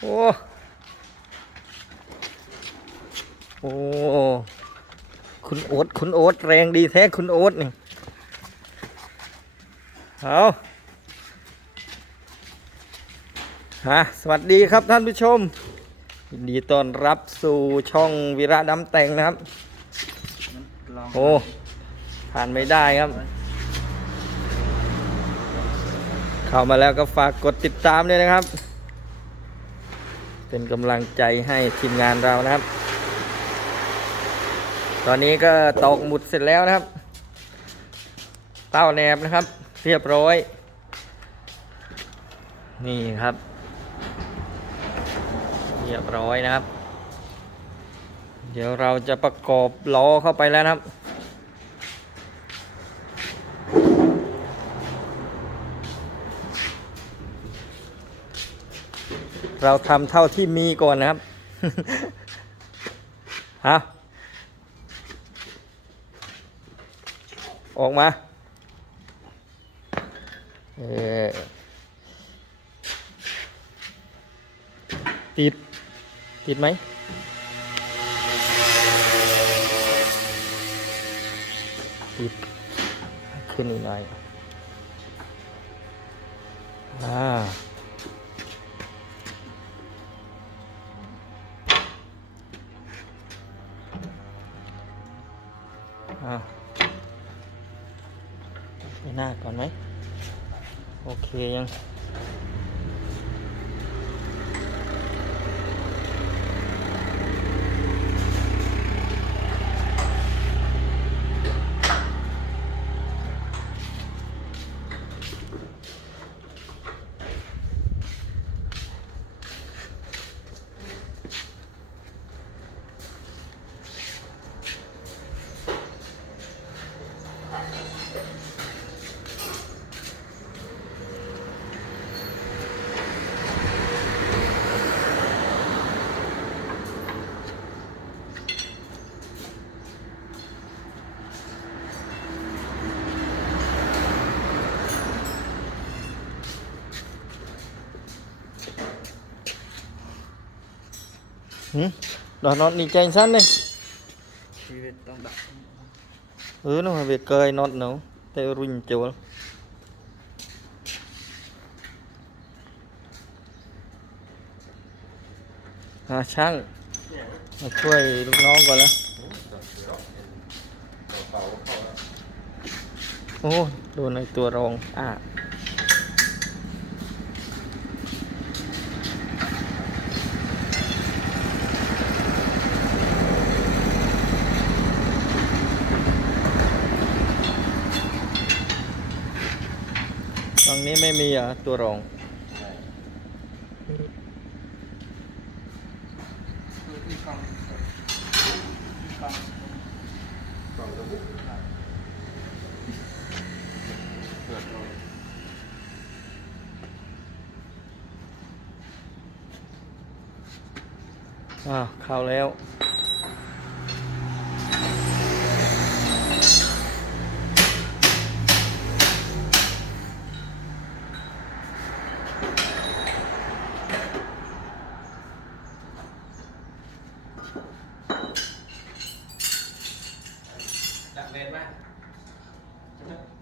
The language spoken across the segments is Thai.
โอ้โอ้คุณโอ๊ตคุณโอ๊ตแรงดีแท้คุณโอ๊ตนี่เอาฮะสวัสดีครับท่านผู้ชมยินดีต้อนรับสู่ช่องวีระดำแต่งนะครับ โอ้ ผ่านไม่ได้ครับ เข้ามาแล้วก็ฝากกดติดตามด้วยนะครับ เป็นกำลังใจให้ทีมงานเรานะครับ ตอนนี้ก็ตอกหมุดเสร็จแล้วนะครับ เต้าแนบนะครับ เรียบร้อย นี่ครับ เรียบร้อยนะครับ เดี๋ยวเราจะประกอบล้อเข้าไปแล้วนะครับ เราทำเท่าที่มีก่อนนะครับฮะออกมา เออติด ติดไหมติด ขึ้นอีกหน่อยอ่า ก่อนไหม โอเคยัง หืมดอกนอนนี่ใจสั้นเลยชีวิตต้องดัก ừ nó mà việc cười nọt nữa theo rung chùa à sáng mà chui lúc nó gọi là ô đồ này tua rong à มีอะตัวรองที่กองกองกองระบุเปิดเลยอ่าเข้าแล้ว ดักเว้นไหม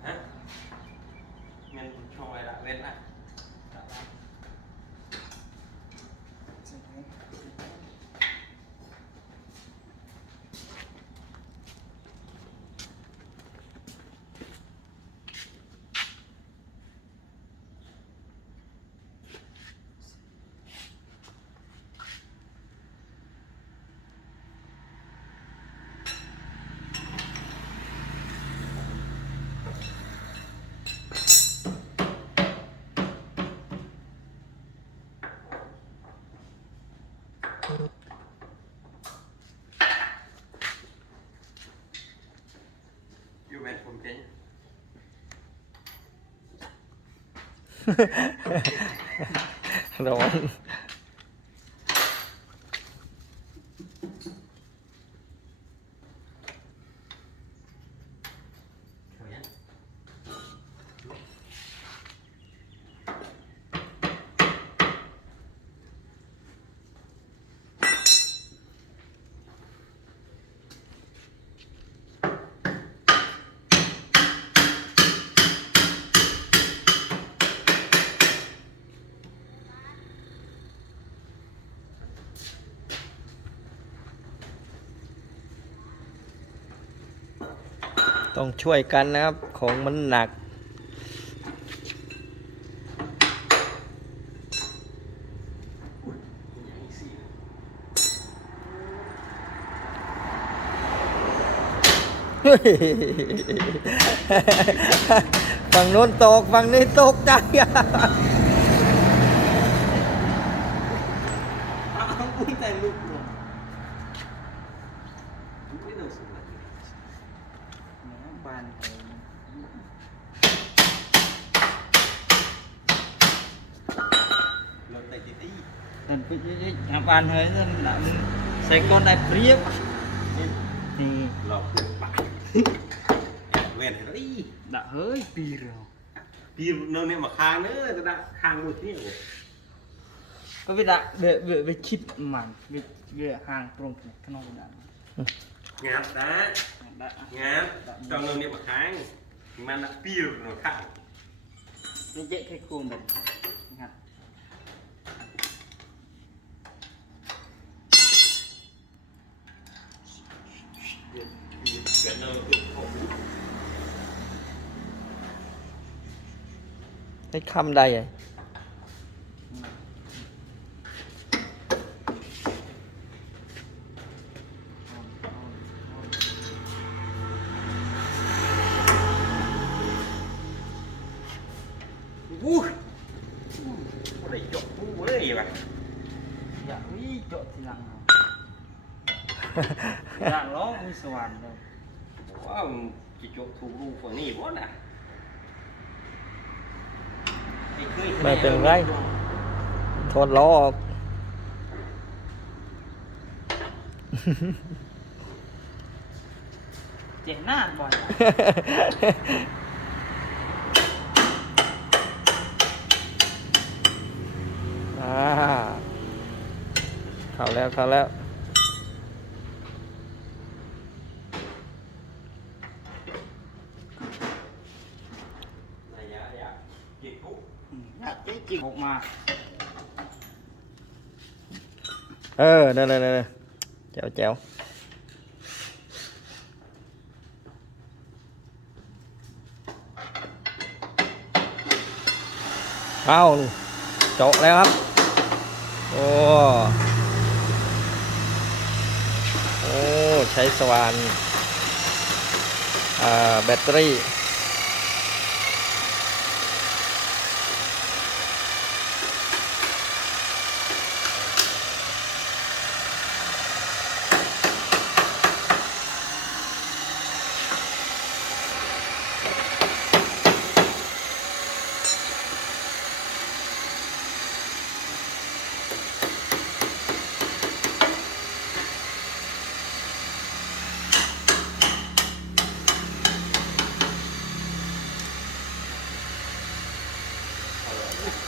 ฮะเงินช่วงไว้ดักเว้นไหมดักไว้ อยู่เป็นผมเก่ง ร้อนเฮ้ย อ ต้องช่วยกันนะครับ ของมันหนักเฮ้ยฝั่งโน้นตก ฝั่งนี้ตกใจอะเอาอุ้ยแต่ลูกลงไม่ต้องสนเล้านเองรถติดตีตันปีนี้ทำบ้านเฮ้ยนั่นใส่ก้นได้เปรี้ยบนี่หลอกเปล่าเวนเฮ้ยด่าเฮ้ยปีเราปีนั่นเนี่ยมาค้างเนื้อจะด่าค้างหมดที่ก็ไปด่าเว้ยเว้ยคิดมันเว้ยเว้ยห่างตรงขนมด่างานนะ ញ៉ាំចង់នៅនេះមកខាងមិនដាក់ពីរនៅខាងនិយាយគេគួរមិនងាត់វានៅក្នុងឯខំដៃហើយ อะไรจบอู้เว้ยแบบ ya wi jok silang dak lo wi swan tu ว่าจะจบถูกรูฝั่งนี้บ่น่ะไม่เป็นไรถอดล้อออก je na boy อ่าเข้าแล้วเข้าแล้วระยะระยะเก็บทุก ya je chik hok ma เออนั่นนั่นนั่นแจ๋วแจ๋วเอาเจาะแล้วครับ โอ้ โอ้ ใช้สว่านอ่าแบตเตอรี่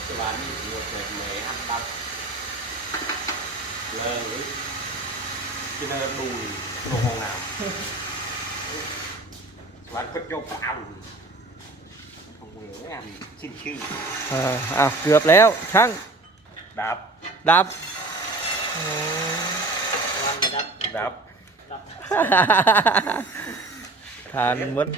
สวรรค์นี่เกิดเกิดเมย์ฮับดับเลิกหรือ กินเนอร์ดูลงห้องน้ำสวรรค์ก็จบเอาของเวรอันชื่อชื่อเอออ้าวเกือบแล้วช่างดับดับ wan dak ดับทานหมด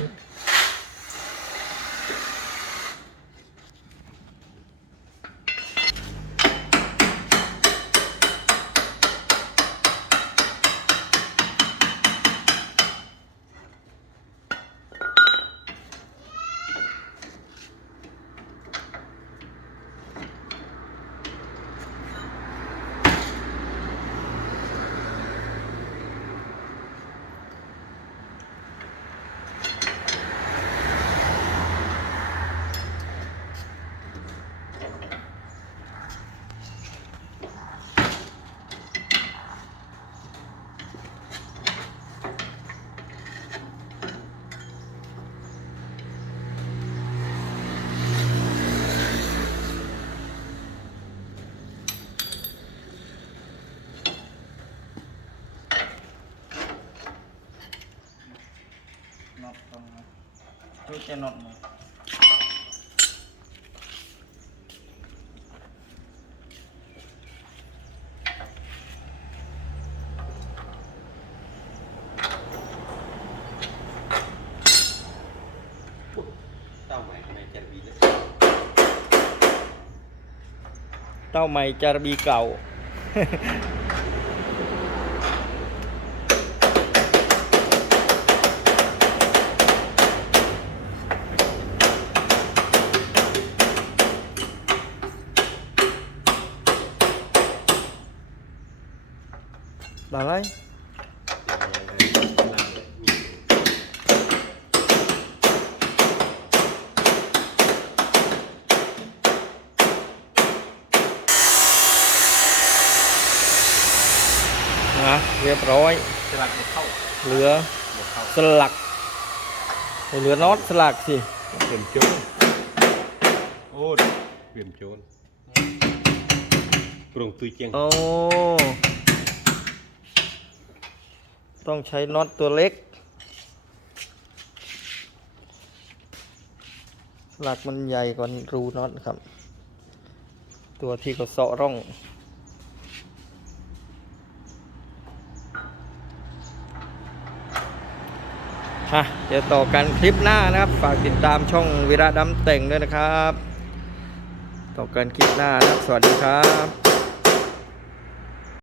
จะนอนเต้าใหม่จาบีเลยเต้าใหม่จารบีเก่า นะเรียบร้อยสลักบ่เข้าเหลือบ่เข้าสลักเหลือน็อตสลักสิเปลี่ยนโจรโอ้เปลี่ยนโจรปรุงตุยเจียงโอ้ ต้องใช้น็อตตัวเล็ก หลักมันใหญ่กว่ารูน็อตครับ ตัวที่เขาเสาะร่องฮะเดี๋ยวต่อกันคลิปหน้านะครับ ฝากติดตามช่องวิระดำแต่งด้วยนะครับ ต่อกันคลิปหน้านะครับ สวัสดีครับ